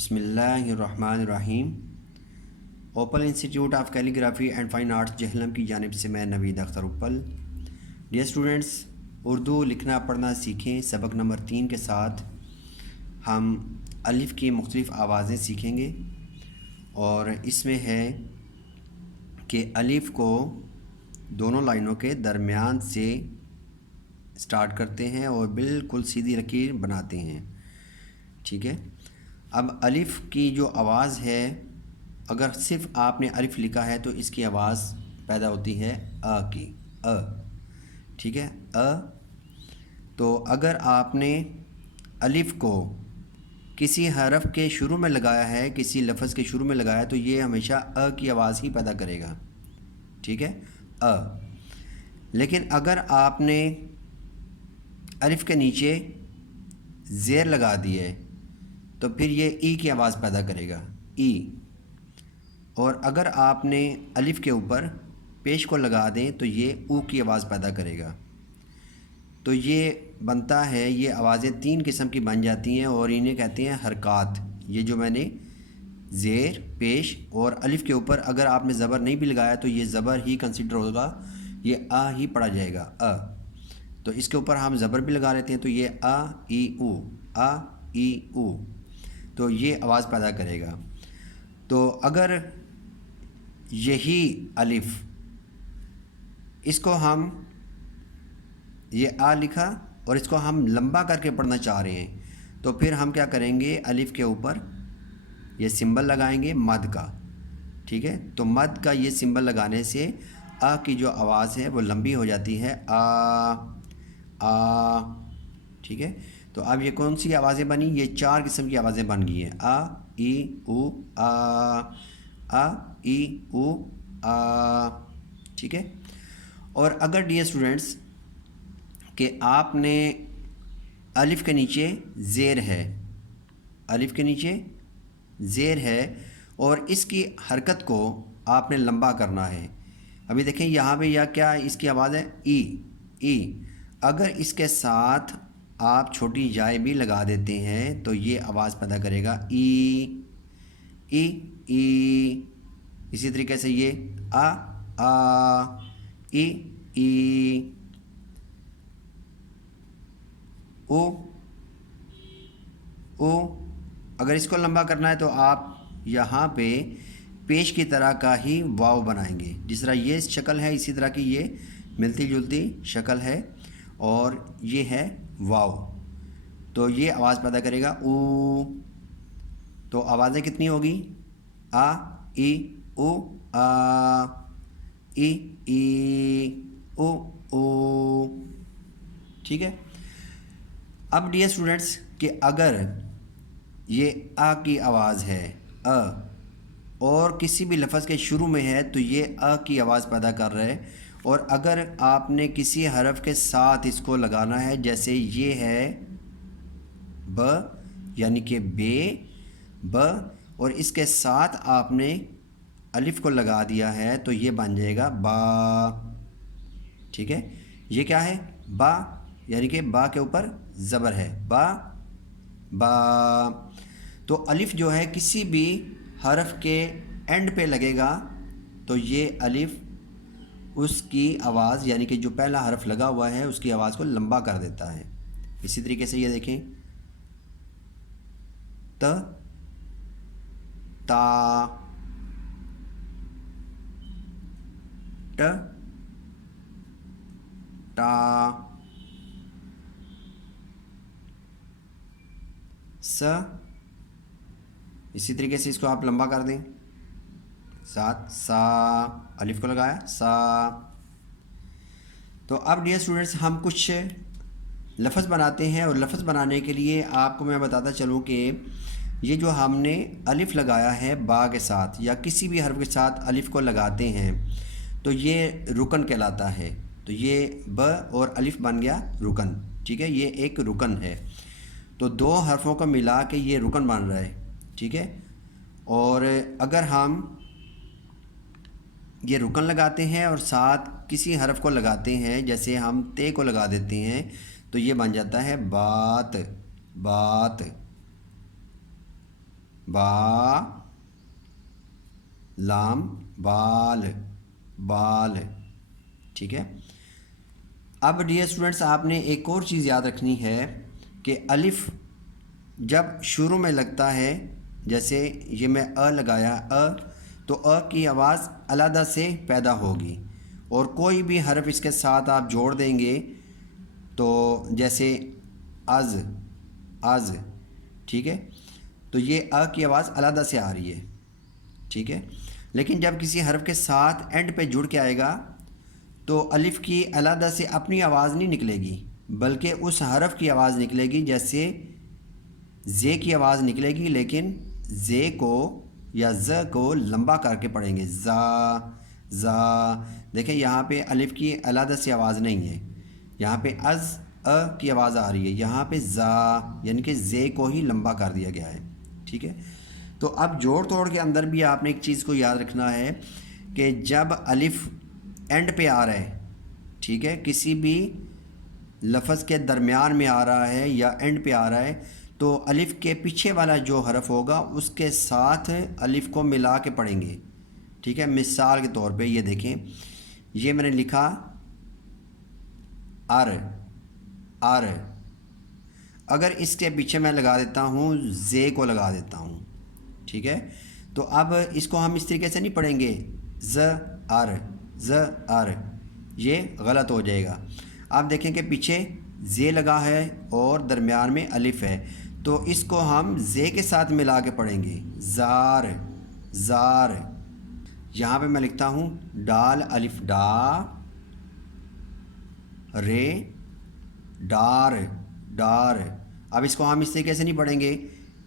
بسم اللہ الرحمن الرحیم۔ Open institute of calligraphy and fine arts Jhelum کی جانب سے میں نوید اختر اپل۔ ڈیئر اسٹوڈنٹس، اردو لکھنا پڑھنا سیکھیں سبق نمبر 3 کے ساتھ ہم الف کی مختلف آوازیں سیکھیں گے، اور اس میں ہے کہ الف کو دونوں لائنوں کے درمیان سے سٹارٹ کرتے ہیں اور بالکل سیدھی لکیر بناتے ہیں، ٹھیک ہے۔ اب الف کی جو آواز ہے، اگر صرف آپ نے الف لکھا ہے تو اس کی آواز پیدا ہوتی ہے کی، ٹھیک ہے، تو اگر آپ نے الف کو کسی حرف کے شروع میں لگایا ہے، کسی لفظ کے شروع میں لگایا، تو یہ ہمیشہ کی آواز ہی پیدا کرے گا، ٹھیک ہے، لیکن اگر آپ نے الف کے نیچے زیر لگا دی ہے تو پھر یہ ای کی آواز پیدا کرے گا، ای۔ اور اگر آپ نے الف کے اوپر پیش کو لگا دیں تو یہ او کی آواز پیدا کرے گا۔ تو یہ بنتا ہے، یہ آوازیں 3 قسم کی بن جاتی ہیں اور انہیں کہتے ہیں حرکات۔ یہ جو میں نے زیر، پیش اور الف کے اوپر اگر آپ نے زبر نہیں بھی لگایا تو یہ زبر ہی کنسیڈر ہوگا، یہ ہی پڑھا جائے گا، تو اس کے اوپر ہم زبر بھی لگا لیتے ہیں تو یہ ای او، ای او، تو یہ آواز پیدا کرے گا۔ تو اگر یہی الف، اس کو ہم یہ لکھا اور اس کو ہم لمبا کر کے پڑھنا چاہ رہے ہیں، تو پھر ہم کیا کریں گے، الف کے اوپر یہ سمبل لگائیں گے مد کا، ٹھیک ہے۔ تو مد کا یہ سمبل لگانے سے کی جو آواز ہے وہ لمبی ہو جاتی ہے، ٹھیک ہے۔ تو اب یہ کون سی آوازیں بنی، یہ 4 قسم کی آوازیں بن گئی ہیں، ای او، ای او، ٹھیک ہے۔ اور اگر ڈیئر اسٹوڈنٹس کہ آپ نے الف کے نیچے زیر ہے، الف کے نیچے زیر ہے اور اس کی حرکت کو آپ نے لمبا کرنا ہے، ابھی دیکھیں یہاں پہ یا کیا اس کی آواز ہے، ای۔ اگر اس کے ساتھ آپ چھوٹی جائے بھی لگا دیتے ہیں تو یہ آواز پیدا کرے گا، ای۔ اسی طریقے سے یہ ای، او۔ اگر اس کو لمبا کرنا ہے تو آپ یہاں پہ پیش کی طرح کا ہی واو بنائیں گے، جس طرح یہ شکل ہے اسی طرح کی یہ ملتی جلتی شکل ہے، اور یہ ہے واو، تو یہ آواز پیدا کرے گا، او۔ تو آوازیں کتنی ہوگی، ای او، ای او، ٹھیک ہے۔ اب ڈیئر اسٹوڈنٹس کہ اگر یہ کی آواز ہے اور کسی بھی لفظ کے شروع میں ہے تو یہ کی آواز پیدا کر رہا ہے، اور اگر آپ نے کسی حرف کے ساتھ اس کو لگانا ہے، جیسے یہ ہے ب، یعنی کہ ب، اور اس کے ساتھ آپ نے الف کو لگا دیا ہے تو یہ بن جائے گا با، ٹھیک ہے۔ یہ کیا ہے، با، یعنی کہ با کے اوپر زبر ہے، با۔ تو الف جو ہے کسی بھی حرف کے اینڈ پہ لگے گا تو یہ الف اس کی آواز، یعنی کہ جو پہلا حرف لگا ہوا ہے اس کی آواز کو لمبا کر دیتا ہے۔ اسی طریقے سے یہ دیکھیں، تا، ٹ، ٹا، س۔ اسی طریقے سے اس کو آپ لمبا کر دیں، ساتھ سا، الف کو لگایا سا۔ تو اب ڈیئر اسٹوڈنٹس ہم کچھ لفظ بناتے ہیں، اور لفظ بنانے کے لیے آپ کو میں بتاتا چلوں کہ یہ جو ہم نے الف لگایا ہے با کے ساتھ یا کسی بھی حرف کے ساتھ الف کو لگاتے ہیں تو یہ رکن کہلاتا ہے، تو یہ ب اور الف بن گیا رکن، ٹھیک ہے، یہ ایک رکن ہے، تو 2 حرفوں کو ملا کے یہ رکن بن رہا ہے، ٹھیک ہے۔ اور اگر ہم یہ رکن لگاتے ہیں اور ساتھ کسی حرف کو لگاتے ہیں، جیسے ہم تے کو لگا دیتے ہیں تو یہ بن جاتا ہے بات، با لام بال بال. ٹھیک ہے. اب ڈیئر اسٹوڈنٹس آپ نے ایک اور چیز یاد رکھنی ہے کہ الف جب شروع میں لگتا ہے، جیسے یہ میں لگایا تو کی آواز علیحدہ سے پیدا ہوگی، اور کوئی بھی حرف اس کے ساتھ آپ جوڑ دیں گے تو جیسے از. ٹھیک ہے. تو یہ کی آواز علیحدہ سے آ رہی ہے. ٹھیک ہے. لیکن جب کسی حرف کے ساتھ اینڈ پہ جڑ کے آئے گا تو الف کی علیحدہ سے اپنی آواز نہیں نکلے گی، بلکہ اس حرف کی آواز نکلے گی. جیسے زے کی آواز نکلے گی، لیکن زے کو یا ز کو لمبا کر کے پڑھیں گے. زا. دیکھیں یہاں پہ الف کی علیحدہ سے آواز نہیں ہے، یہاں پہ از کی آواز آ رہی ہے، یہاں پہ زا یعنی کہ زے کو ہی لمبا کر دیا گیا ہے. ٹھیک ہے. تو اب جوڑ توڑ کے اندر بھی آپ نے ایک چیز کو یاد رکھنا ہے کہ جب الف اینڈ پہ آ رہا ہے، ٹھیک ہے، کسی بھی لفظ کے درمیان میں آ رہا ہے یا اینڈ پہ آ رہا ہے، تو الف کے پیچھے والا جو حرف ہوگا اس کے ساتھ الف کو ملا کے پڑھیں گے. ٹھیک ہے. مثال کے طور پہ یہ دیکھیں، یہ میں نے لکھا ار. اگر اس کے پیچھے میں لگا دیتا ہوں زے کو لگا دیتا ہوں، ٹھیک ہے، تو اب اس کو ہم اس طریقے سے نہیں پڑھیں گے ز ار، یہ غلط ہو جائے گا. آپ دیکھیں کہ پیچھے زے لگا ہے اور درمیان میں الف ہے، تو اس کو ہم زے کے ساتھ ملا کے پڑھیں گے زار. یہاں پہ میں لکھتا ہوں ڈال الف ڈا رے ڈار. اب اس کو ہم اس طریقے سے نہیں پڑھیں گے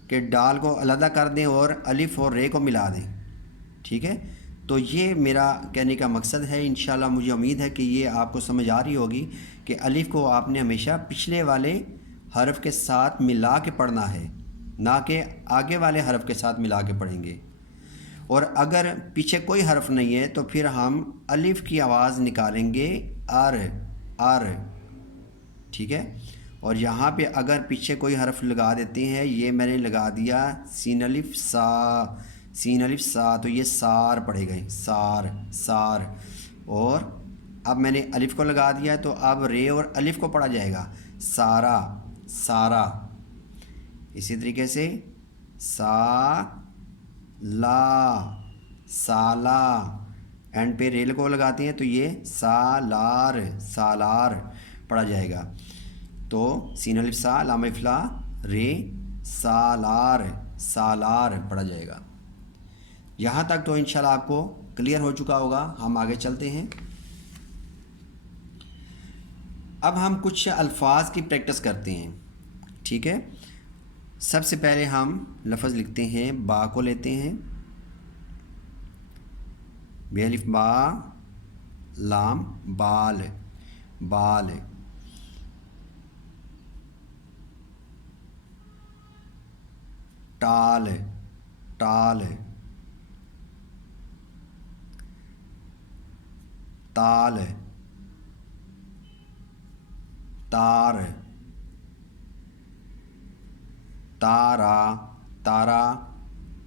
کہ ڈال کو علیحدہ کر دیں اور الف اور رے کو ملا دیں. ٹھیک ہے. تو یہ میرا کہنے کا مقصد ہے. انشاءاللہ مجھے امید ہے کہ یہ آپ کو سمجھ آ رہی ہوگی کہ الف کو آپ نے ہمیشہ پچھلے والے حرف کے ساتھ ملا کے پڑھنا ہے، نہ کہ آگے والے حرف کے ساتھ ملا کے پڑھیں گے. اور اگر پیچھے کوئی حرف نہیں ہے تو پھر ہم الف کی آواز نکالیں گے ار. ٹھیک ہے. اور یہاں پہ اگر پیچھے کوئی حرف لگا دیتے ہیں، یہ میں نے لگا دیا سین الف سا، تو یہ سار پڑے گئے سار. اور اب میں نے الف کو لگا دیا تو اب رے اور الف کو پڑھا جائے گا سارا. اسی طریقے سے سالا. اینڈ پہ ریل کو لگاتے ہیں تو یہ سالار پڑھا جائے گا. تو سین الف سا لام الف لا رے سالار پڑھا جائے گا. یہاں تک تو انشاءاللہ آپ کو کلیئر ہو چکا ہوگا. ہم آگے چلتے ہیں. اب ہم کچھ الفاظ کی پریکٹس کرتے ہیں. ٹھیک ہے. سب سے پہلے ہم لفظ لکھتے ہیں، با کو لیتے ہیں، بے الف با لام بال ٹال تال تار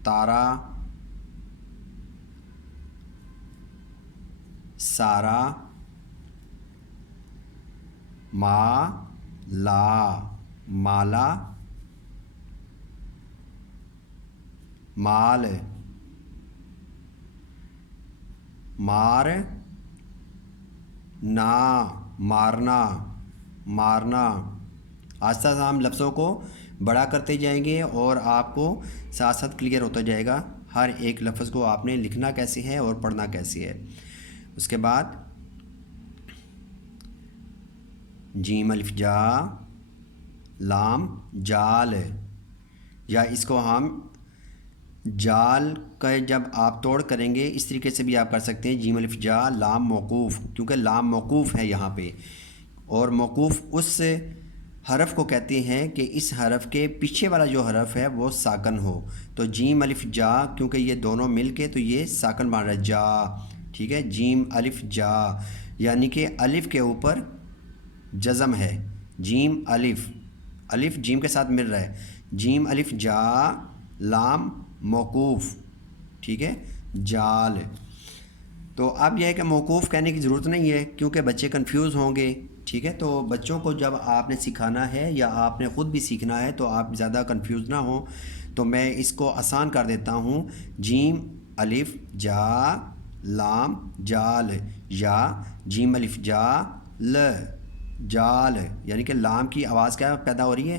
تارا سارا مالا مال مار مارنا. آہستہ آہستہ ہم لفظوں کو بڑا کرتے جائیں گے اور آپ کو ساتھ ساتھ کلیئر ہوتا جائے گا ہر ایک لفظ کو آپ نے لکھنا کیسے ہے اور پڑھنا کیسے ہے. اس کے بعد جیم الف جا لام جال، یا اس کو ہم جال کا جب آپ توڑ کریں گے اس طریقے سے بھی آپ کر سکتے ہیں. جیم الف جا لام موقوف، کیونکہ لام موقوف ہے یہاں پہ، اور موقوف اس حرف کو کہتے ہیں کہ اس حرف کے پیچھے والا جو حرف ہے وہ ساکن ہو. تو جیم الف جا، کیونکہ یہ دونوں مل کے تو یہ ساکن بن رہا ہے جا. ٹھیک ہے. جیم الف جا یعنی کہ الف کے اوپر جزم ہے. الف جیم کے ساتھ مل رہا ہے. جیم الف جا لام موقوف، ٹھیک ہے، جال۔ تو اب یہ ہے کہ موقوف کہنے کی ضرورت نہیں ہے کیونکہ بچے کنفیوز ہوں گے، ٹھیک ہے۔ تو بچوں کو جب آپ نے سکھانا ہے یا آپ نے خود بھی سیکھنا ہے تو آپ زیادہ کنفیوز نہ ہوں، تو میں اس کو آسان کر دیتا ہوں۔ جیم الف جا لام جال، یا جیم الف جا ل جال، یعنی کہ لام کی آواز کیا پیدا ہو رہی ہے؟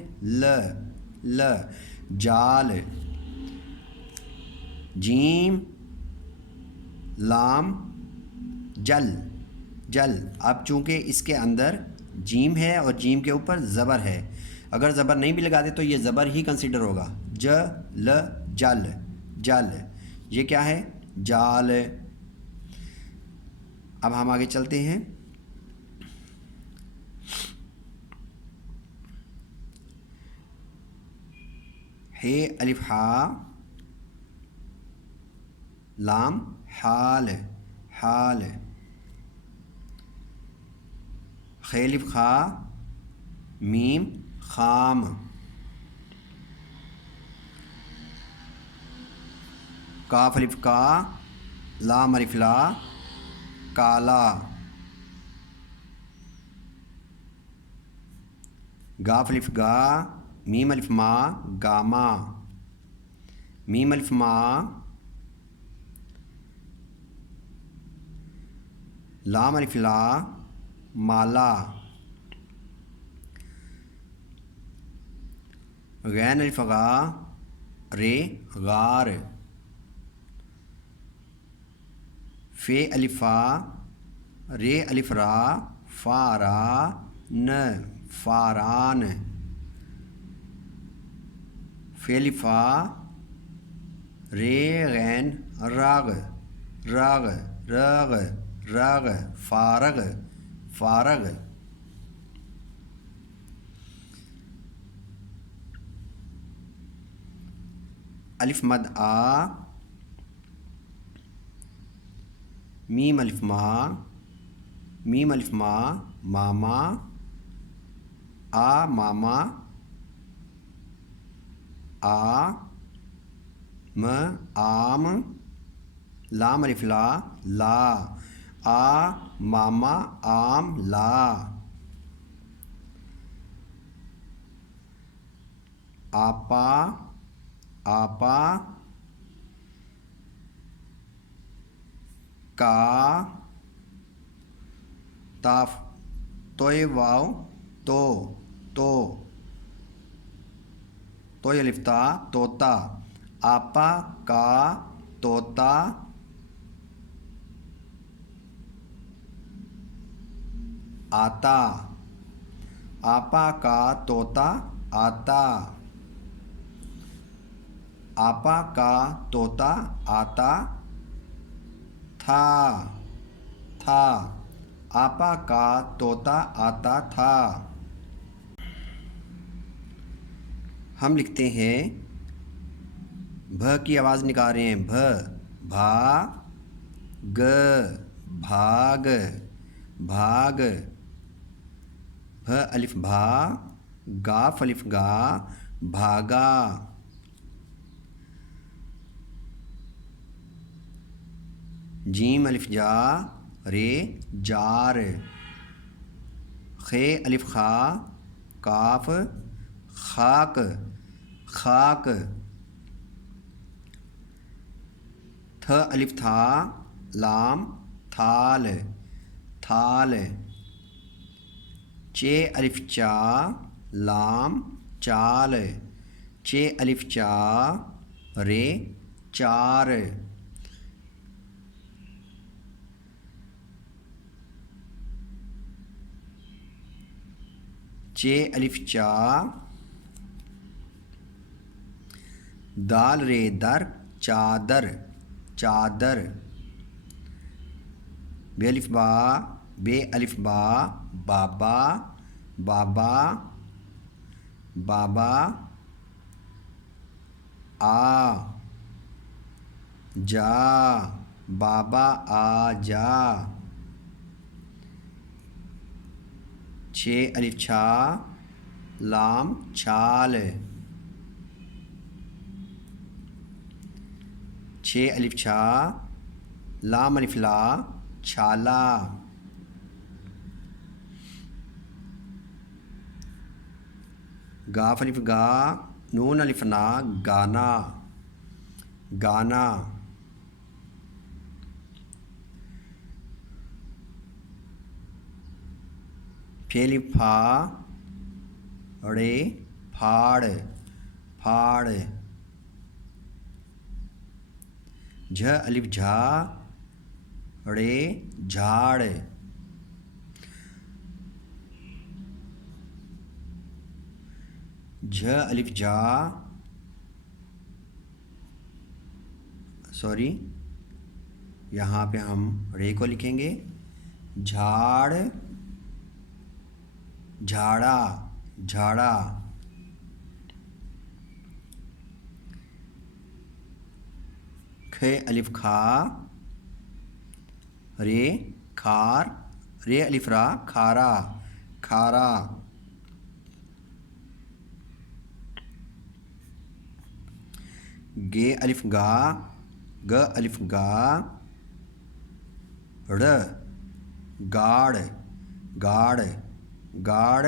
ل جال، جیم لام جل جل۔ اب چونکہ اس کے اندر جیم ہے اور جیم کے اوپر زبر ہے، اگر زبر نہیں بھی لگا دے تو یہ زبر ہی کنسیڈر ہوگا، ج ل جل جل، یہ کیا ہے؟ جال۔ اب ہم آگے چلتے ہیں۔ ہے الف ہا لام حال حال، خے الف خا میم خام، کاف الف کا لام الف لا کالا، گاف الف گا میم الف ما گاما، میم الف ما لام الف لا مالا، غین الف غا رے غار، فے الف فا رے الف را فا را ن فاران، فے الف فا رے غین راغ راغ راغ راغ فارغ فارغ، الف مد آ میم الف ما میم الف ما ماما آ ماما آ م آم، لام الف لا لا آ ماما آم لا، آپا آپا کا تاف توئے واو تو الف تا توتا، آپا کا توتا آتا، آپا کا طوطا آتا، آپا کا طوطا آتا تھا تھا، آپا کا طوطا آتا تھا۔ ہم لکھتے ہیں بھ کی آواز نکال رہے ہیں، بھا گ بھاگ بھاگ، بھ الف بھا گاف الف گا بھاگا، جیم الف جا رے جار، خے الف خا کاف خاک خاک، تھ الف تھا لام تھال تھال، چے الف چا لام چال، چے الف چا رے چار، چے الف چا دال رے در چادر چادر، بے الف با بے الف با بابا بابا بابا، آ جا بابا آ جا، چھ الف چھا لام چھال، 6 الف چھا، لام الف لا، چھالا. گاف الف گا، نون الف نا، گانا، گانا. پھی الف پھا، رے، پھاڑ، پھاڑ. جھ الف جھا، رے، جھاڑ. جھ الف جا، سوری یہاں پہ ہم رے کو لکھیں گے، جھاڑ، جھاڑا، جھاڑا. کھ الف کھا، رے، کھار، رے الف را، کھارا، کھارا. گے الف گا، گ الف گا، ڑ، گاڑ، گاڑ، گاڑ،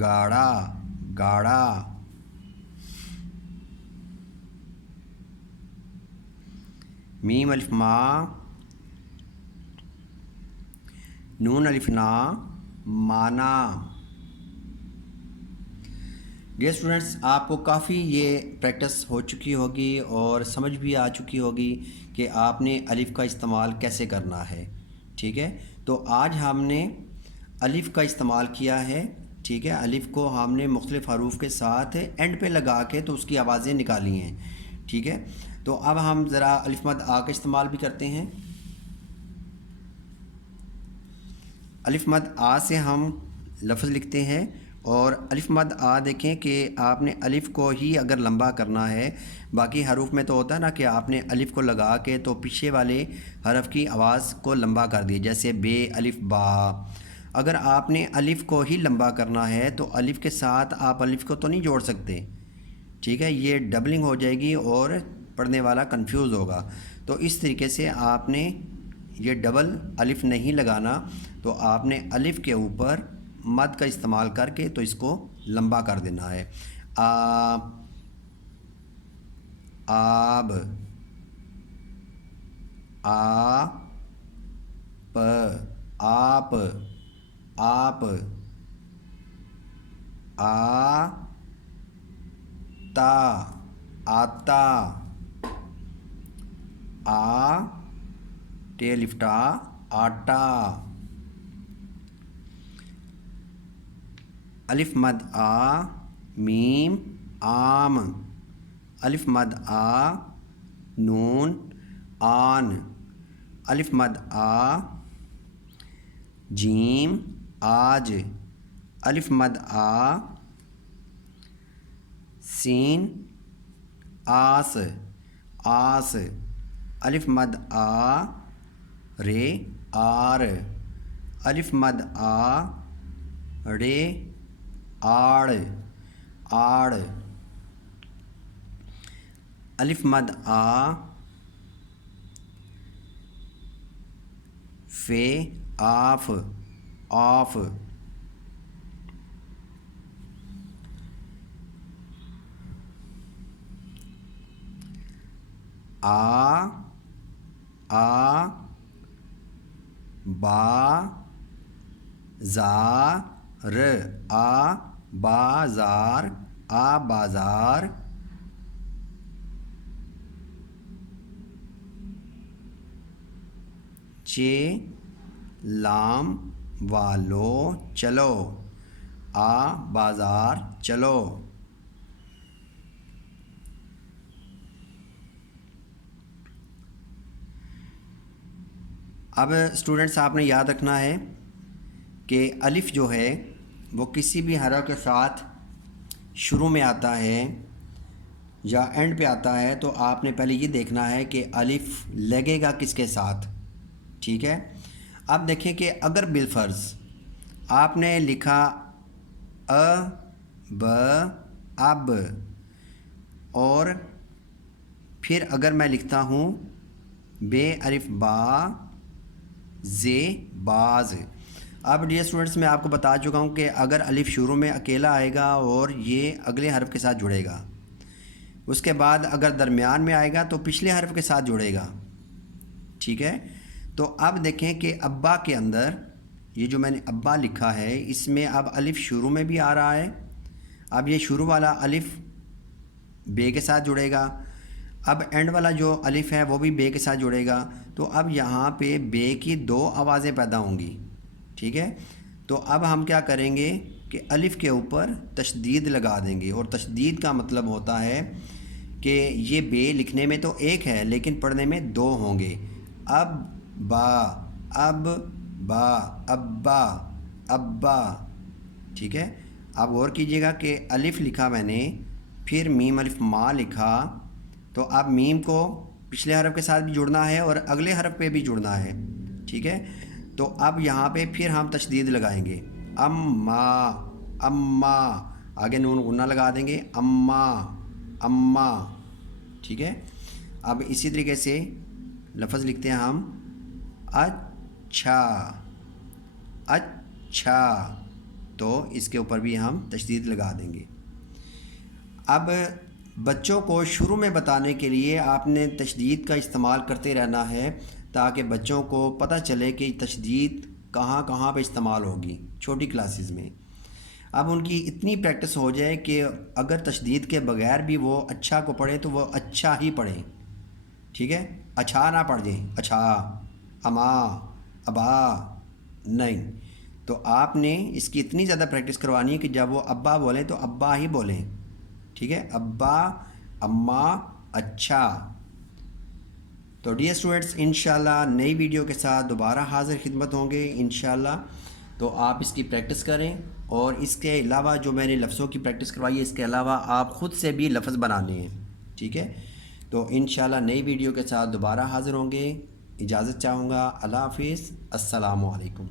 گاڑا، گاڑا. میم الف ما، نون الف نا، مانا. ڈیئر اسٹوڈنٹس، آپ کو کافی یہ پریکٹس ہو چکی ہوگی اور سمجھ بھی آ چکی ہوگی کہ آپ نے الف کا استعمال کیسے کرنا ہے. ٹھیک ہے، تو آج ہم نے الف کا استعمال کیا ہے. ٹھیک ہے، الف کو ہم نے مختلف حروف کے ساتھ اینڈ پہ لگا کے تو اس کی آوازیں نکالی ہیں. ٹھیک ہے، تو اب ہم ذرا الف مد آ کا استعمال بھی کرتے ہیں. الف مد آ سے ہم لفظ لکھتے ہیں، اور الف مد آ دیکھیں کہ آپ نے الف کو ہی اگر لمبا کرنا ہے، باقی حروف میں تو ہوتا ہے نا کہ آپ نے الف کو لگا کے تو پیچھے والے حرف کی آواز کو لمبا کر دی، جیسے بے الف با. اگر آپ نے الف کو ہی لمبا کرنا ہے تو الف کے ساتھ آپ الف کو تو نہیں جوڑ سکتے. ٹھیک ہے، یہ ڈبلنگ ہو جائے گی اور پڑھنے والا کنفیوز ہوگا. تو اس طریقے سے آپ نے یہ ڈبل الف نہیں لگانا، تو آپ نے الف کے اوپر مد کا استعمال کر کے تو اس کو لمبا کر دینا ہے. آب، آپ، آپ، آپ. آتا، آتا. ٹے الف ٹا، آٹا. الف مد آ، میم، آم. الف مد آ، نون، آن. الف مد آ، جیم، آج. الف مد آ، سین، آس، آس. الف مد آ، رے، آر. الف مد آ، رے، آڑ، آڑ. الف مد آ، فے، آف، آف. با، زار، بازار، بازار. لام والو، چلو، بازار چلو. اب اسٹوڈنٹس آپ نے یاد رکھنا ہے کہ الف جو ہے وہ کسی بھی حرف کے ساتھ شروع میں آتا ہے یا اینڈ پہ آتا ہے تو آپ نے پہلے یہ دیکھنا ہے کہ الف لگے گا کس کے ساتھ. ٹھیک ہے، اب دیکھیں کہ اگر بالفرض آپ نے لکھا ب، اب، اور پھر اگر میں لکھتا ہوں بے الف با زے باز. اب ڈیئر اسٹوڈنٹس میں آپ کو بتا چکا ہوں کہ اگر الف شروع میں اکیلا آئے گا اور یہ اگلے حرف کے ساتھ جڑے گا، اس کے بعد اگر درمیان میں آئے گا تو پچھلے حرف کے ساتھ جڑے گا. ٹھیک ہے، تو اب دیکھیں کہ ابا کے اندر یہ جو میں نے ابا لکھا ہے اس میں اب الف شروع میں بھی آ رہا ہے. اب یہ شروع والا الف بے کے ساتھ جڑے گا، اب اینڈ والا جو الف ہے وہ بھی بے کے ساتھ جڑے گا. تو اب یہاں پہ بے کی 2 آوازیں پیدا ہوں گی. ٹھیک ہے، تو اب ہم کیا کریں گے کہ الف کے اوپر تشدید لگا دیں گے، اور تشدید کا مطلب ہوتا ہے کہ یہ بے لکھنے میں تو ایک ہے لیکن پڑھنے میں 2 ہوں گے. اب با ابا ابا. ٹھیک ہے، اب غور کیجیے گا کہ الف لکھا میں نے، پھر میم الف ما لکھا، تو اب میم کو پچھلے حرف کے ساتھ بھی جڑنا ہے اور اگلے حرف پہ بھی جڑنا ہے. ٹھیک ہے، تو اب یہاں پہ پھر ہم تشدید لگائیں گے. اما آگے نون غنہ لگا دیں گے، اما. ٹھیک ہے، اب اسی طریقے سے لفظ لکھتے ہیں ہم اچھا، تو اس کے اوپر بھی ہم تشدید لگا دیں گے. اب بچوں کو شروع میں بتانے کے لیے آپ نے تشدید کا استعمال کرتے رہنا ہے تاکہ بچوں کو پتہ چلے کہ تشدید کہاں کہاں پہ استعمال ہوگی چھوٹی کلاسز میں. اب ان کی اتنی پریکٹس ہو جائے کہ اگر تشدید کے بغیر بھی وہ اچھا کو پڑھیں تو وہ اچھا ہی پڑھیں. ٹھیک ہے، اچھا نہ پڑھ جائیں، اچھا اما ابا نہیں. تو آپ نے اس کی اتنی زیادہ پریکٹس کروانی ہے کہ جب وہ ابا بولیں تو ابا ہی بولیں. ٹھیک ہے، ابا اما اچھا. تو ڈیئر اسٹوڈنٹس انشاءاللہ نئی ویڈیو کے ساتھ دوبارہ حاضر خدمت ہوں گے انشاءاللہ. تو آپ اس کی پریکٹس کریں، اور اس کے علاوہ جو میں نے لفظوں کی پریکٹس کروائی ہے اس کے علاوہ آپ خود سے بھی لفظ بنانے ہیں. ٹھیک ہے، تو انشاءاللہ نئی ویڈیو کے ساتھ دوبارہ حاضر ہوں گے. اجازت چاہوں گا. اللہ حافظ، السلام علیکم.